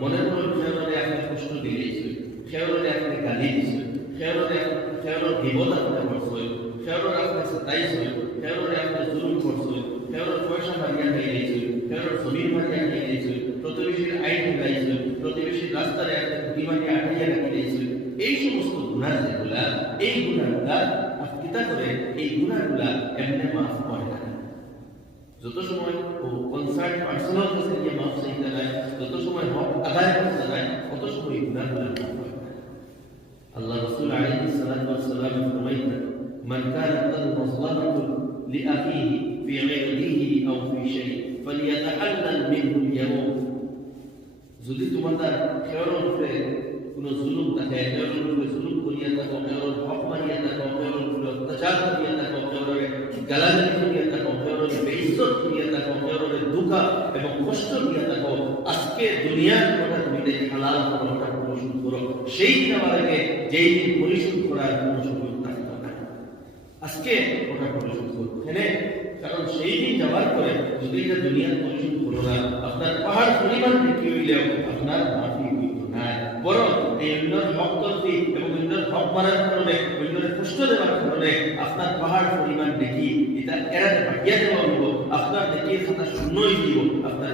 মনে করুন খেয়ালে আপনি কষ্ট দিয়েছেন, খেয়ালে আপনি গালি দিয়েছেন, খেয়ালের বিপদ আপনি করছেন, খেয়ালের আপনি সতাইছেন, খেয়ালে আপনি জুলুম করছেন, খেয়ালের পয়সা মারিয়া খাইয়েছেন, খেয়ালের জমিন মারিয়া খাইয়েছেন, প্রতিবেশীর আইন ঢুকাইছেন, প্রতিবেশীর রাস্তায় আপনি খুঁটি মারিয়া আটাইয়া রাখিয়েছেন। এই সমস্ত গুনাহ যেগুলা, এই গুনাহগুলা কিতা করে, এই গুনাহগুলা এমনি মাফ করে না। যত সময় ও কনসার্ট পার্সোনাল কাছে গিয়ে মাফ চাইতে নাই, যত সময় হক আদায় করতে নাই, তত সময় গুনাহগুলো মাফ হয় না। আল্লাহ রাসূল আলাইহিস সালাতু ওয়াস সালাম ফরমাইতেন, মান কানাত লাহু মাযলামাতু লিআখিহি ফি গায়রিহি আও ফি শাই ফালিয়াতাহাল্লাল মিনহু আল-ইয়াওম। যদি তোমাদের খেয়ালের উপরে কোনো জুলুম থাকে, খেয়ালের উপরে জুলুম করিয়া থাকো, খেয়ালের হক মারিয়া থাকো, খেয়ালের উপরে অত্যাচার করিয়া থাকো, খেয়ালের গালাগালি করিয়া থাকো, খেয়ালের বেইজ্জত করিয়া থাকো, খেয়ালের দুঃখ এবং কষ্ট দিয়া থাকো, আজকে দুনিয়ার কথা তুমি হালাল করাটা পরিশোধ করো। সেই দিন আমার আগে যেই দিন পরিশোধ করার কোনো সুযোগ থাকতো না, আজকে ওটা পরিশোধ করো। কারণ সেই দিন যাওয়ার পরে যদি এটা দুনিয়ার পরিশোধ করো না, আপনার পাহাড় পরিমাণ বৃদ্ধি হইলেও আপনার মাফি হইত না। বরং এই অন্যের হক তলবি এবং অন্যের হক মারার কারণে, অন্যের কষ্ট দেওয়ার কারণে আপনার পাহাড় পরিমাণ দেখি এটা এরা ভাগিয়া দেওয়া হইব, আপনার দেখি খাতা শূন্যই দিব, আপনার